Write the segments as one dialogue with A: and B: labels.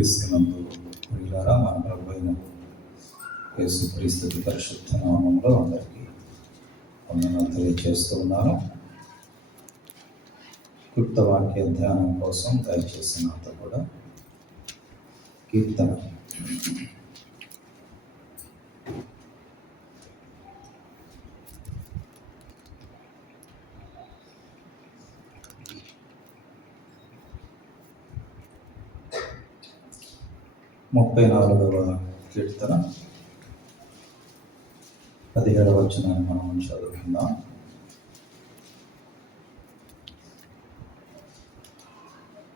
A: క్రీస్తునందు ప్రియులారా మన ప్రభుత్వ అయిన యేసుక్రీస్తు పరిశుద్ధ నామంలో అందరికీ వందనాలు తెలియజేస్తూ ఉన్నాను. క్లుప్త వాక్య ధ్యానం కోసం దయచేసి నాతో కూడా కీర్తన. ముప్పై నాలుగవ కీర్తన పదిహేడవ వచనాన్ని మనం చదువుకుందాం.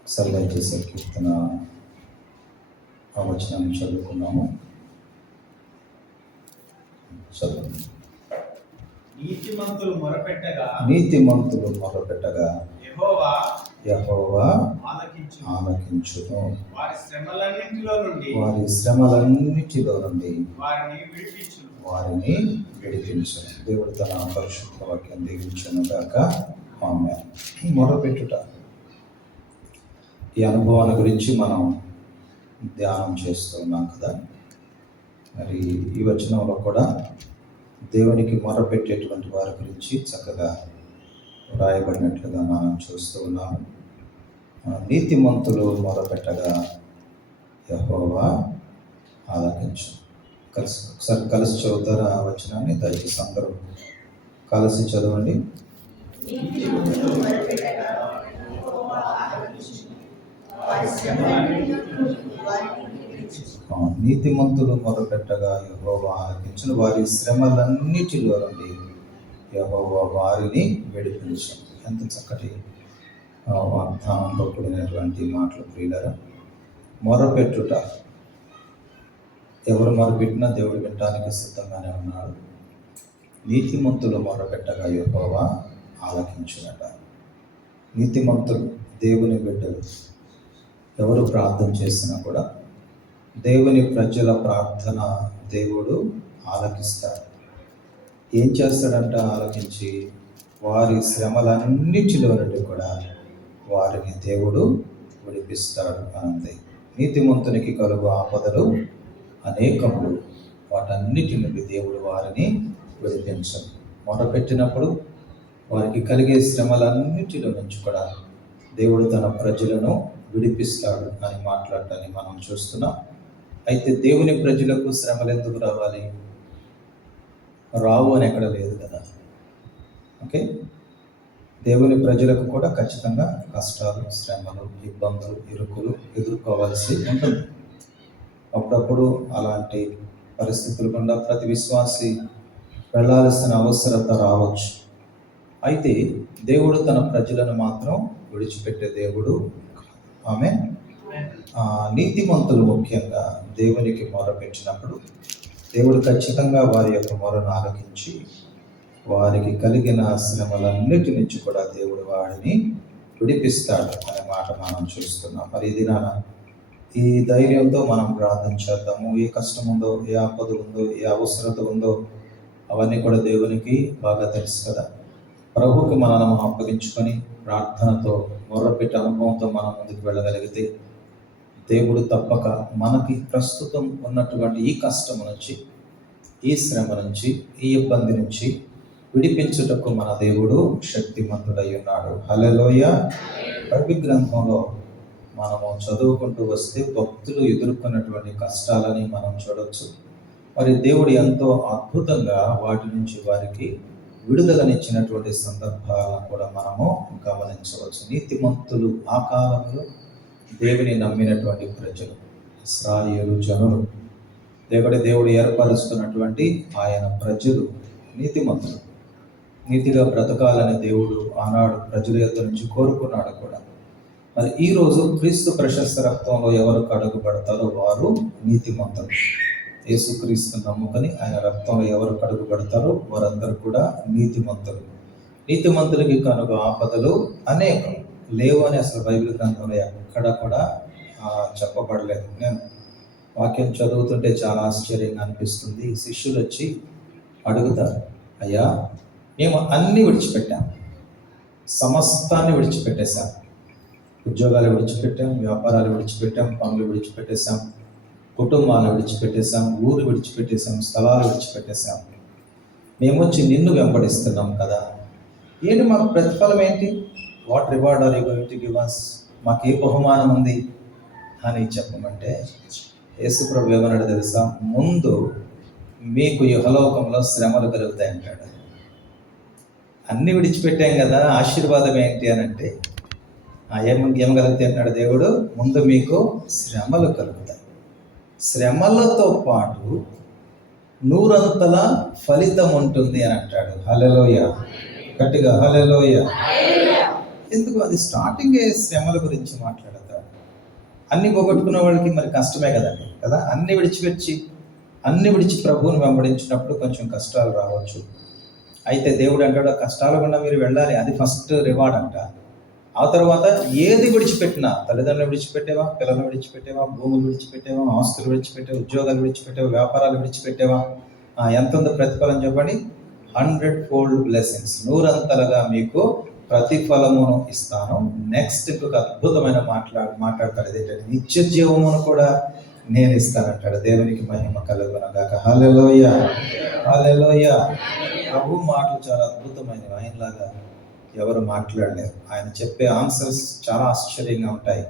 A: సరళ చేసే కీర్తన ఆ వచనాన్ని చదువుకున్నాము చదువు
B: నీతిమంతులు మొరపెట్టగా
A: నీతిమంతులు మొదలుపెట్టగా
B: యెహోవా
A: యహోవా ఆలకించును
B: వారి శ్రమలన్నింటిలో నుండి
A: వారి శ్రమలన్నిటిలో నుండి
B: వారిని విడిపించును
A: వారిని విడిపించను దేవుడు తన పరిశుద్ధ వాక్యం దీవించను గాక. ఆమె మొదలుపెట్టుట ఈ అనుభవాల గురించి మనం ధ్యానం చేస్తూ ఉన్నాం కదా. మరి ఈ వచనంలో కూడా దేవునికి మొరపెట్టేటువంటి వారి గురించి చక్కగా వ్రాయబడినట్లుగా మనం చూస్తూ ఉన్నాము. నీతిమంతులు మొరపెట్టగా యహోవా ఆలకించు. కలిసి ఒకసారి కలిసి చదువుతారా ఆ వచనాన్ని? దయచేసి అందరూ కలిసి చదవండి. నీతిమంతులు మొదలుపెట్టగా యహోవా ఆలకించిన వారి శ్రమలన్నిటిలో నుండి యహోవా వారిని విడిపించు. ఎంత చక్కటి వాగ్దానంతో కూడినటువంటి మాటలు ప్రియులరా మొరపెట్టుట. ఎవరు మొరపెట్టినా దేవుడు వినడానికి సిద్ధంగానే ఉన్నాడు నీతిమంతులు మొరపెట్టగా యోగోవా ఆలకించునట నీతిమంతులు దేవుని బిడ్డలు. ఎవరు ప్రార్థన చేసినా కూడా దేవుని ప్రజల ప్రార్థన దేవుడు ఆలకిస్తాడు. ఏం చేస్తాడంట? ఆలకించి వారి శ్రమలన్నిటిలో నుండి కూడా వారిని దేవుడు విడిపిస్తాడు అనంది. నీతిమంతునికి కలుగు ఆపదలు అనేకములు. వాటన్నిటి నుండి దేవుడు వారిని విడిపించడు. మొరపెట్టినప్పుడు వారికి కలిగే శ్రమలన్నిటిలో నుంచి కూడా దేవుడు తన ప్రజలను విడిపిస్తాడు అని మాట్లాడటాన్ని మనం చూస్తున్నాం. అయితే దేవుని ప్రజలకు శ్రమలు ఎందుకు రావాలి? రావు అని ఎక్కడ లేదు కదా. ఓకే? దేవుని ప్రజలకు కూడా ఖచ్చితంగా కష్టాలు శ్రమలు ఇబ్బందులు ఇరుకులు ఎదుర్కోవాల్సి ఉంటుంది. అప్పుడప్పుడు అలాంటి పరిస్థితులు గుండా ప్రతి విశ్వాసి వెళ్ళాల్సిన అవసరత రావచ్చు. అయితే దేవుడు తన ప్రజలను మాత్రం విడిచిపెట్టే దేవుడు ఆమె నీతిమంతులు ముఖ్యంగా దేవునికి మొరపెట్టినప్పుడు దేవుడు ఖచ్చితంగా వారి యొక్క మొరను ఆలకించి వారికి కలిగిన శ్రమలన్నిటి నుంచి కూడా దేవుడు వాడిని విడిపిస్తాడు అనే మాట మనం చూస్తున్నాం. మరి ఇది నాన్న ఈ ధైర్యంతో మనం ప్రార్థన చేద్దాము. ఏ కష్టం ఉందో ఏ ఆపద ఉందో ఏ అవసరత ఉందో అవన్నీ కూడా దేవునికి బాగా తెలుసు కదా. ప్రభుకి మనల్ని మనం అప్పగించుకొని ప్రార్థనతో మొర్రపెట్టి అనుభవంతో మనం ముందుకు వెళ్ళగలిగితే దేవుడు తప్పక మనకి ప్రస్తుతం ఉన్నటువంటి ఈ కష్టం నుంచి ఈ శ్రమ నుంచి ఈ ఇబ్బంది నుంచి విడిపించుటకు మన దేవుడు శక్తిమంతుడై ఉన్నాడు హలలోయ రవి గ్రంథంలో మనము చదువుకుంటూ వస్తే భక్తులు ఎదుర్కొన్నటువంటి కష్టాలని మనం చూడవచ్చు మరి దేవుడు ఎంతో అద్భుతంగా వాటి నుంచి వారికి విడుదలనిచ్చినటువంటి సందర్భాలను కూడా మనము గమనించవచ్చు. నీతిమంతులు ఆ కాలంలో దేవుని నమ్మినటువంటి ప్రజలు ఇస్రాయేలు జనులు. దేవుడి దేవుడు ఏర్పరుస్తున్నటువంటి ఆయన ప్రజలు నీతిమంతులు. నీతిగా బ్రతకాలని దేవుడు ఆనాడు ప్రజల యొక్క నుంచి కోరుకున్నాడు కూడా. మరి ఈరోజు క్రీస్తు ప్రశస్త రక్తంలో ఎవరు కడుగుబడతారో వారు నీతిమంతులు. యేసుక్రీస్తు నమ్ముకొని ఆయన రక్తంలో ఎవరు కడుగుబడతారో వారందరూ కూడా నీతిమంతులు. నీతిమంతులకి కనుక ఆపదలు అనేకం. లేవు అని అసలు బైబిల్ గ్రంథంలో ఎక్కడ కూడా చెప్పబడలేదు. నేను వాక్యం చదువుతుంటే చాలా ఆశ్చర్యంగా అనిపిస్తుంది. శిష్యులు వచ్చి అడుగుతారు అయ్యా మేము అన్నీ విడిచిపెట్టాం. సమస్తాన్ని విడిచిపెట్టేశాం. ఉద్యోగాలు విడిచిపెట్టాం వ్యాపారాలు విడిచిపెట్టాం పనులు విడిచిపెట్టేశాం కుటుంబాలు విడిచిపెట్టేశాం ఊరు విడిచిపెట్టేశాం స్థలాలు విడిచిపెట్టేశాం. మేము వచ్చి నిన్ను వెంబడిస్తున్నాం కదా. ఏంటి మాకు ప్రతిఫలం ఏంటి? What reward are you going to give us మాకు ఏ బహుమానం ఉంది అని చెప్పమంటే యేసుప్రభు ఏమన్నాడు తెలుసా? ముందు మీకు యుహలోకంలో శ్రమలు కలుగుతాయి అంటాడు అన్ని విడిచిపెట్టాం కదా ఆశీర్వాదం ఏంటి అని అంటే ఆ ఏం ఏం కలుగుతాయి అన్నాడు దేవుడు ముందు మీకు శ్రమలు కలుగుతాయి. శ్రమలతో పాటు నూరంతల ఫలితం ఉంటుంది అని అంటాడు. హలలోయ గట్టిగా హలలోయ ఎందుకు? అది స్టార్టింగ్ శ్రమల గురించి మాట్లాడతాడు. అన్ని పోగొట్టుకున్న వాళ్ళకి మరి కష్టమే కదండి కదా? అన్ని విడిచిపెట్టి అన్ని విడిచి ప్రభువుని వెంబడించినప్పుడు కొంచెం కష్టాలు రావచ్చు. అయితే దేవుడు అంటాడు ఆ కష్టాల గుండా మీరు వెళ్ళాలి. అది ఫస్ట్ రివార్డ్ అంట. ఆ తర్వాత ఏది విడిచిపెట్టినా తల్లిదండ్రులు విడిచిపెట్టేవా పిల్లలు విడిచిపెట్టేవా భూములు విడిచిపెట్టేవా ఆస్తులు విడిచిపెట్టేవా ఉద్యోగాలు విడిచిపెట్టేవా వ్యాపారాలు విడిచిపెట్టేవా ఎంత ఉందో ప్రతిఫలం చెప్పండి. హండ్రెడ్ ఫోల్డ్ బ్లెస్సింగ్స్ నూరంతలుగా మీకు ప్రతిఫలమును ఇస్తాను. నెక్స్ట్ ఇంకొక అద్భుతమైన మాట్లా మాట్లాడతాడు. ఏంటంటే నిత్య జీవమును కూడా నేను ఇస్తానంటాడు దేవునికి మహిమ కలుగునగాక. హల్లెలూయ. హల్లెలూయ. ప్రభు మాటలు చాలా అద్భుతమైనవి. ఆయనలాగా ఎవరు మాట్లాడలేరు. ఆయన చెప్పే ఆన్సర్స్ చాలా ఆశ్చర్యంగా ఉంటాయి.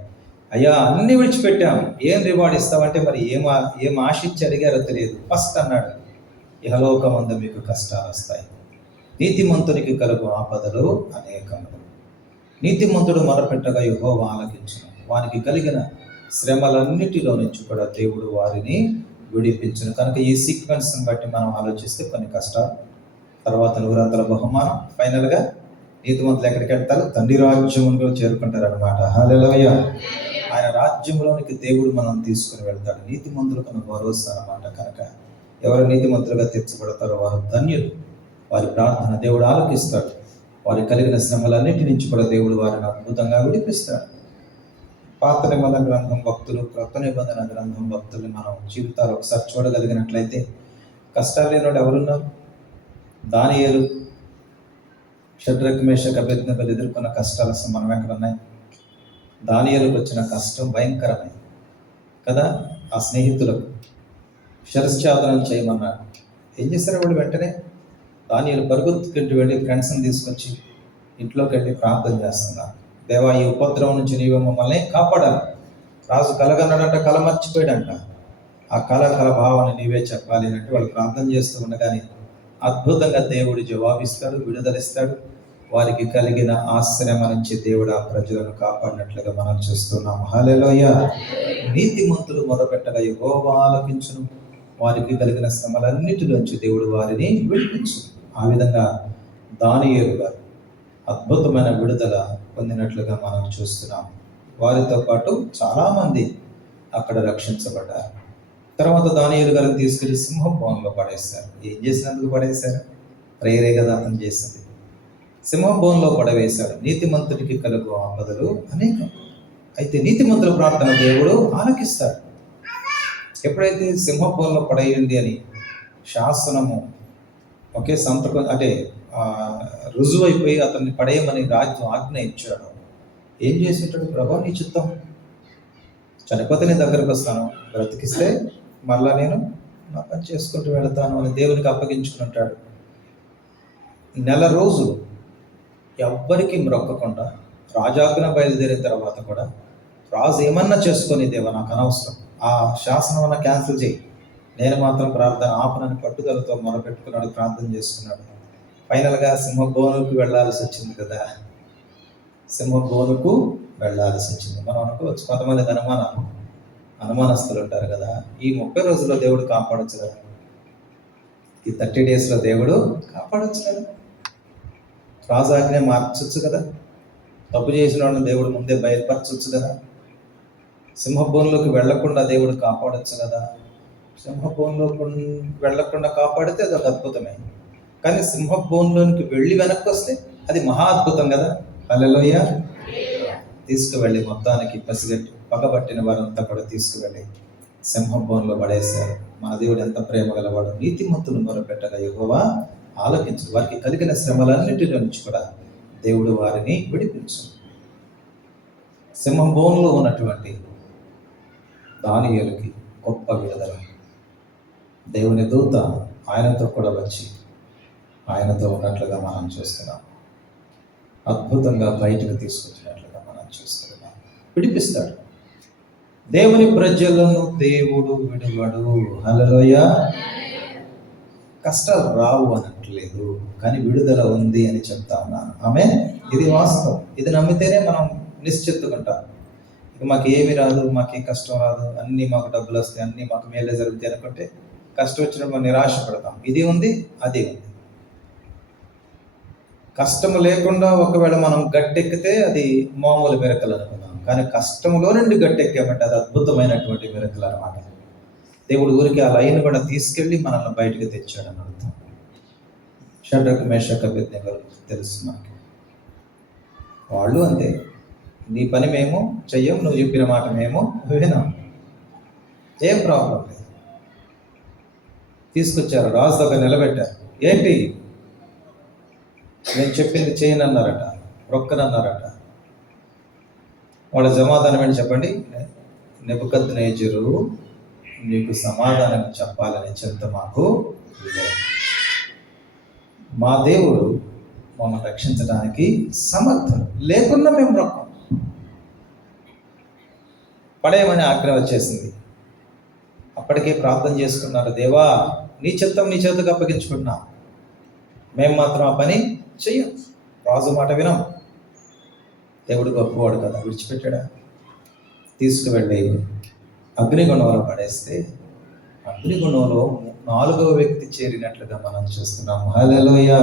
A: అయ్యా అన్ని విడిచిపెట్టాం. ఏం రివార్డ్ ఇస్తామంటే మరి ఏం ఏం ఆశించి అడిగారో తెలియదు. ఫస్ట్ అన్నాడు ఇహలోకమందు మీకు కష్టాలు వస్తాయి. నీతిమంతునికి కలుగు ఆపదలు అనేకములు. నీతిమంతుడు మొరపెట్టగా యుహో ఆలకించిన. వానికి కలిగిన శ్రమలన్నిటిలో నుంచి కూడా దేవుడు వారిని విడిపించను. కనుక ఈ సీక్వెన్స్ని బట్టి మనం ఆలోచిస్తే కొన్ని కష్టాలు తర్వాత నూరంతల బహుమానం ఫైనల్గా నీతిమంతులు ఎక్కడికి వెళ్తారు? తండ్రి రాజ్యమును చేరుకుంటారు అనమాట హాలలోయ ఆయన రాజ్యంలోనికి దేవుడు మనం తీసుకుని వెళ్తాడు. నీతిమంతులకు మన భరోసా అనమాట కనుక. ఎవరు నీతిమంతులుగా తీర్చబడతారో వారు ధన్యులు. వారి ప్రార్థన దేవుడు ఆలోకిస్తాడు. వారికి కలిగిన శ్రమలన్నిటి నుంచి కూడా దేవుడు వారిని అద్భుతంగా విడిపిస్తాడు. పాత నిబంధన గ్రంథం భక్తులు క్రొత్త నిబంధన గ్రంథం భక్తుల్ని మనం జీవితాలు ఒకసారి చూడగలిగినట్లయితే కష్టాలు లేనివాడు ఎవరున్నారు? దానియలు షడ్రక్ మేషక్ అభ్యర్థనలు ఎదుర్కొన్న కష్టాలు అసలు మనం ఎక్కడ ఉన్నాయి వచ్చిన కష్టం భయంకరమైంది. కదా? ఆ స్నేహితులకు శరశ్చాదనం చేయమన్నారు. ఏం చేశారు వాళ్ళు వెంటనే? దానియలు పరుగుతుకుంటూ వెళ్ళి ఫ్రెండ్స్ని తీసుకొచ్చి ఇంట్లోకి వెళ్ళి ప్రార్థన చేస్తున్నారు. దేవా ఈ ఉపద్రవం నుంచి నీవే మమ్మల్ని కాపాడాలి. రాజు కలగన్నాడంట కల మర్చిపోయాడంట. ఆ కళ కల భావాన్ని నీవే చెప్పాలి అంటే వాళ్ళు ప్రార్థన చేస్తూ ఉండగానే అద్భుతంగా దేవుడు జవాబిస్తాడు విడుదలిస్తాడు. వారికి కలిగిన ఆశ్రమ నుంచి దేవుడు ఆ ప్రజలను కాపాడినట్లుగా మనం చూస్తున్నాం. హాలేలోయ నీతిమంతులు మొదపెట్టగా యెహోవా ఆలకించును. వారికి కలిగిన శ్రమలన్నిటిలోంచి దేవుడు వారిని విడిపించు ఆ విధంగా దానియేలు గారు అద్భుతమైన విడుదల పొందినట్లుగా మనం చూస్తున్నాం. వారితో పాటు చాలామంది అక్కడ రక్షించబడ్డారు. తర్వాత దానియులు గారిని తీసుకెళ్ళి సింహభవనంలో పడేశారు. ఏం చేసినందుకు పడేశారు? ప్రేరే కదా అతను చేసింది. సింహభవనంలో పడవేశాడు. నీతిమంతుడికి కలుగు ఆపదలు అనేకం. అయితే నీతిమంతుల ప్రార్థన దేవుడు ఆలకిస్తాడు. ఎప్పుడైతే సింహభవన్లో పడేయండి అని శాసనము ఒకే సంతకం అంటే రుజువైపోయి అతన్ని పడేయమని రాజ్యం ఆజ్ఞ ఇచ్చాడు. ఏం చేసేటాడు ప్రభా నీ చిత్తం? చనిపోతే నీ దగ్గరకు వస్తాను. బ్రతికిస్తే మళ్ళా నేను నా పని చేసుకుంటూ వెళతాను అని దేవునికి అప్పగించుకుంటాడు. నెల రోజులు ఎవ్వరికి మ్రొక్కకుండా రాజాజ్ఞ బయలుదేరిన తర్వాత కూడా రాజు ఏమన్నా చేసుకొని దేవా నాకు అనవసరం. ఆ శాసనం అన్న క్యాన్సిల్ చేయి. నేను మాత్రం ప్రార్థన ఆపనని పట్టుదలతో మొరపెట్టుకున్నాడు ప్రార్థన చేసుకున్నాడు. ఫైనల్గా సింహభవనుకు వెళ్ళాల్సి వచ్చింది కదా. సింహభోనుకు వెళ్ళాల్సి వచ్చింది. మనం అనుకోవచ్చు కొంతమందికి అనుమానాలు అనుమానస్తులు ఉంటారు కదా. ఈ ముప్పై రోజుల్లో దేవుడు కాపాడొచ్చు కదా ఈ థర్టీ డేస్లో దేవుడు కాపాడొచ్చు కదా రాజాజ్ఞ మార్చొచ్చు కదా. తప్పు చేసిన వాళ్ళని దేవుడు ముందే బయలుపరచొచ్చు కదా. సింహభూమిలోకి వెళ్ళకుండా దేవుడు కాపాడొచ్చు కదా. సింహభూమిలోకి వెళ్ళకుండా కాపాడితే అది ఒక అద్భుతమే. కానీ సింహభవన్లోనికి వెళ్ళి వెనక్కి వస్తే అది మహా అద్భుతం కదా? అలలోయ తీసుకువెళ్ళి మొత్తానికి పసిగట్టి పగబట్టిన వారంతా కూడా తీసుకువెళ్ళి సింహభవన్లో పడేశారు. మన దేవుడు ఎంత ప్రేమ గలవాడు. నీతిమంతులు మొరపెట్టగా ఎక్కువ ఆలోకించు. వారికి కలిగిన శ్రమలన్నింటి నుంచి కూడా దేవుడు వారిని విడిపించు. సింహభవన్లో ఉన్నటువంటి దానియులకి గొప్ప విడుదల. దేవుని దూత ఆయనతో కూడా వచ్చి ఆయనతో ఉన్నట్లుగా మనం చూస్తున్నాం. అద్భుతంగా బయటకు తీసుకొచ్చినట్లుగా మనం చూస్తున్నాం. విడిపిస్తాడు. దేవుని ప్రజలను దేవుడు విడువడు. హలలోయ కష్టాలు రావు అనట్లేదు కానీ విడుదల ఉంది అని చెప్తా ఉన్నాను. ఆమె ఇది వాస్తవం. ఇది నమ్మితేనే మనం నిశ్చిత్తుకుంటాం ఇక మాకు ఏమి రాదు మాకేం కష్టం రాదు అన్నీ మాకు డబ్బులు వస్తాయి అన్నీ మాకు మేలే జరుగుతాయి అనుకుంటే కష్టం వచ్చినప్పుడు నిరాశ పడతాం ఇది ఉంది అది ఉంది. కష్టం లేకుండా ఒకవేళ మనం గట్టెక్కితే అది మామూలు మెరకలు అనుకుందాం. కానీ కష్టంలో నుండి గట్టెక్కామంటే అది అద్భుతమైనటువంటి మిరకలు అనమాట దేవుడు ఊరికి ఆ లైన్ కూడా తీసుకెళ్ళి మనల్ని బయటకు తెచ్చాడని అర్థం. షడ్రకు మేషక గారు తెలుసు మనకి. వాళ్ళు అంతే. నీ పని మేము చెయ్యం నువ్వు చెప్పిన మాట మేము వినాం. ఏం ప్రాబ్లం లేదు. తీసుకొచ్చారు రాజు దగ్గర నిలబెట్టారు. ఏంటి? నేను చెప్పింది చేయనన్నారట రొక్కనన్నారట వాళ్ళ సమాధానం ఏంటి చెప్పండి? నెబుకద్ నేజరు నీకు సమాధానం చెప్పాలని చింత మాకు మా దేవుడు మమ్మల్ని రక్షించడానికి సమర్థుడు లేకున్నా మేము రొక్కం. పడేయమని ఆజ్ఞ వచ్చేసింది. అప్పటికే ప్రార్థన చేసుకున్నారు దేవా నీ చిత్తం నీ చేతకు అప్పగించుకున్నా మేము మాత్రం ఆ పని చెయ్యం. రాజు మాట వినం. దేవుడు గొప్పవాడు కదా విడిచిపెట్టాడా? తీసుకువెళ్ళి అగ్నిగుణంలో పడేస్తే అగ్నిగుణంలో నాలుగవ వ్యక్తి చేరినట్లుగా మనం చూస్తున్నాం. హలోయ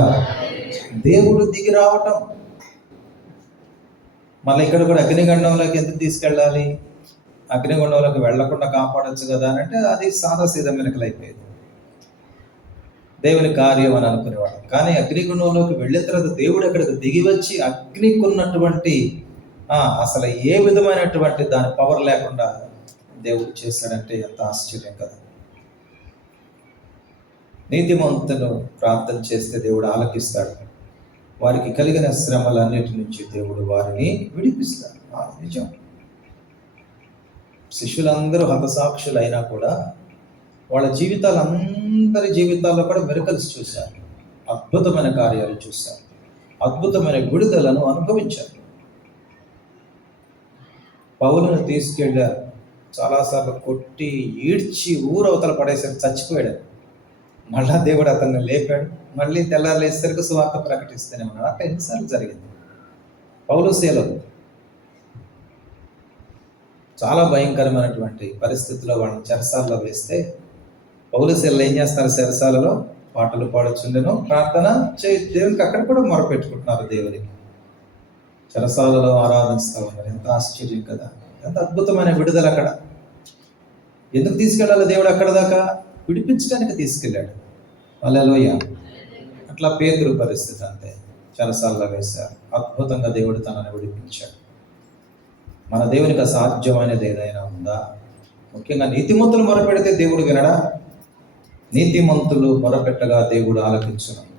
A: దేవుడు దిగి రావటం. మళ్ళీ ఇక్కడ కూడా అగ్నిగుండంలోకి ఎందుకు తీసుకెళ్ళాలి? అగ్నిగుండంలోకి వెళ్ళకుండా కాపాడొచ్చు కదా అని అంటే అది సాదా సీదా అయిపోయేది దేవుని కార్యం అని అనుకునేవాడు. కానీ అగ్నిగుండంలోకి వెళ్ళిన తర్వాత దేవుడు అక్కడికి దిగి వచ్చి అగ్నికున్నటువంటి ఆ, అసలు ఏ విధమైనటువంటి దాని పవర్ లేకుండా దేవుడు చేశాడంటే ఎంత ఆశ్చర్యం కదా. నీతిమంతులు ప్రార్థన చేస్తే దేవుడు ఆలకిస్తాడు. వారికి కలిగిన శ్రమలన్నిటి నుంచి దేవుడు వారిని విడిపిస్తాడు. నిజం. శిష్యులందరూ హతసాక్షులు అయినా కూడా వాళ్ళ జీవితాలు అందరి జీవితాల్లో కూడా మెరుకల్స్ చూశారు. అద్భుతమైన కార్యాలు చూశారు. అద్భుతమైన విడుదలను అనుభవించారు. పౌలను తీసుకెళ్ళారు. చాలాసార్లు కొట్టి ఈడ్చి ఊరవతల పడేసరికి చచ్చిపోయాడు. మళ్ళా దేవుడు అతన్ని లేపాడు. మళ్ళీ తెల్లారులేసరికి సువార్త ప్రకటిస్తూనే ఉన్నాడు. అట్లా ఎన్నిసార్లు జరిగింది? పౌలు సేలలు చాలా భయంకరమైనటువంటి పరిస్థితుల్లో వాళ్ళని చెరసాల్లో వేస్తే పౌలు ఏం చేస్తారు చెరసాలలో పాటలు పాడుచుండెను. ప్రార్థన చే దేవునికి అక్కడ కూడా మొరపెట్టుకుంటున్నారు దేవునికి చెరసాలలో ఆరాధిస్తూ ఉన్నారు. ఎంత ఆశ్చర్యం కదా. ఎంత అద్భుతమైన విడుదల అక్కడ. ఎందుకు తీసుకెళ్ళాలి దేవుడు అక్కడ దాకా? విడిపించడానికి తీసుకెళ్ళాడు. అలలోయ అట్లా పేదరు పరిస్థితి అంతే. చెరసాలలో వేశారు. అద్భుతంగా దేవుడు తనని విడిపించాడు. మన దేవునికి అసాధ్యమైనది ఏదైనా ఉందా? ముఖ్యంగా నీతిమంతులు మొరపెడితే దేవుడు వినడా? నీతిమంతులు మొరపెట్టగా దేవుడు ఆలకించును.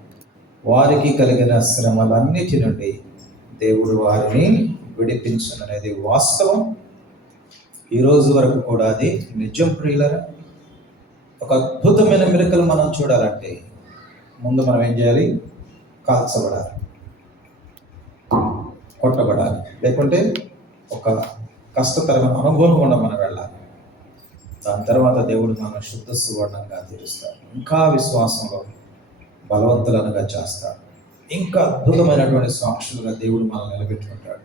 A: వారికి కలిగిన శ్రమలన్నిటి నుండి దేవుడు వారిని విడిపించును అనేది వాస్తవం. ఈ రోజు వరకు కూడా అది నిజం ప్రియులరా. ఒక అద్భుతమైన మిరకలు మనం చూడాలంటే ముందు మనం ఏం చేయాలి? కాల్చబడాలి. కొట్టబడాలి. లేకుంటే ఒక కష్టతరమైన అనుభవం కూడా మనం దాని తర్వాత దేవుడు మన శుద్ధ సువర్ణంగా తీరుస్తాడు. ఇంకా విశ్వాసంలో బలవంతులనుగా చేస్తాడు. ఇంకా అద్భుతమైనటువంటి సాక్షులుగా దేవుడు మనం నిలబెట్టుకుంటాడు.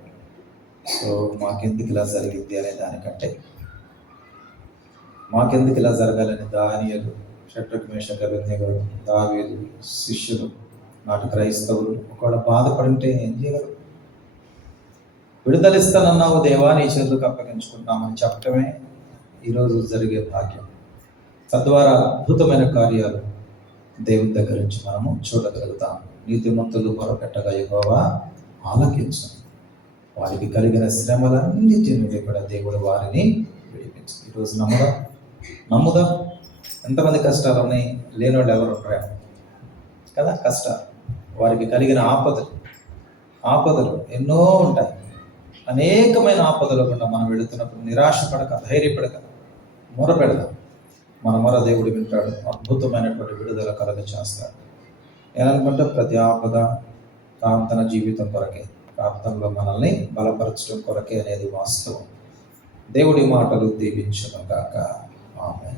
A: సో మాకెందుకు ఇలా జరిగింది అనే దానికంటే మాకెందుకు ఇలా జరగాలని దానియలు షట్టు మేషక శిష్యులు నాటి క్రైస్తవులు ఒకవేళ బాధపడింటే ఏం చేయగలరు విడుదలిస్తానన్నావు దేవా నీ చేతులకు అప్పగించుకుంటామని చెప్పటమే ఈరోజు జరిగే భాగ్యం. తద్వారా అద్భుతమైన కార్యాలు దేవుని దగ్గర నుంచి మనము చూడగలుగుతాం. నీతిమంతులు మొరపెట్టగా యెహోవా ఆలకించు. వారికి కలిగిన శ్రమలన్నిటి నుండి కూడా దేవుడు వారిని విడిపించు. ఈరోజు నమ్ముదా. నమ్ముదా. ఎంతమంది కష్టాలు ఉన్నాయి? లేనివాళ్ళు ఎవరు ఉంటారు కదా కష్టాలు. వారికి కలిగిన ఆపదలు. ఆపదలు ఎన్నో ఉంటాయి. అనేకమైన ఆపదల గుండా మనం వెళుతున్నప్పుడు నిరాశపడక ధైర్యపడక మొర పెడదాం మన మొర దేవుడు వింటాడు అద్భుతమైనటువంటి విడుదల కలగ చేస్తాడు. ఏమనుకుంటే ప్రతి ఆపద ప్రార్థన జీవితం కొరకే ప్రార్థనలో మనల్ని బలపరచడం కొరకే అనేది వాస్తవం. దేవుడి మాటలు దీవించడం కాక ఆమె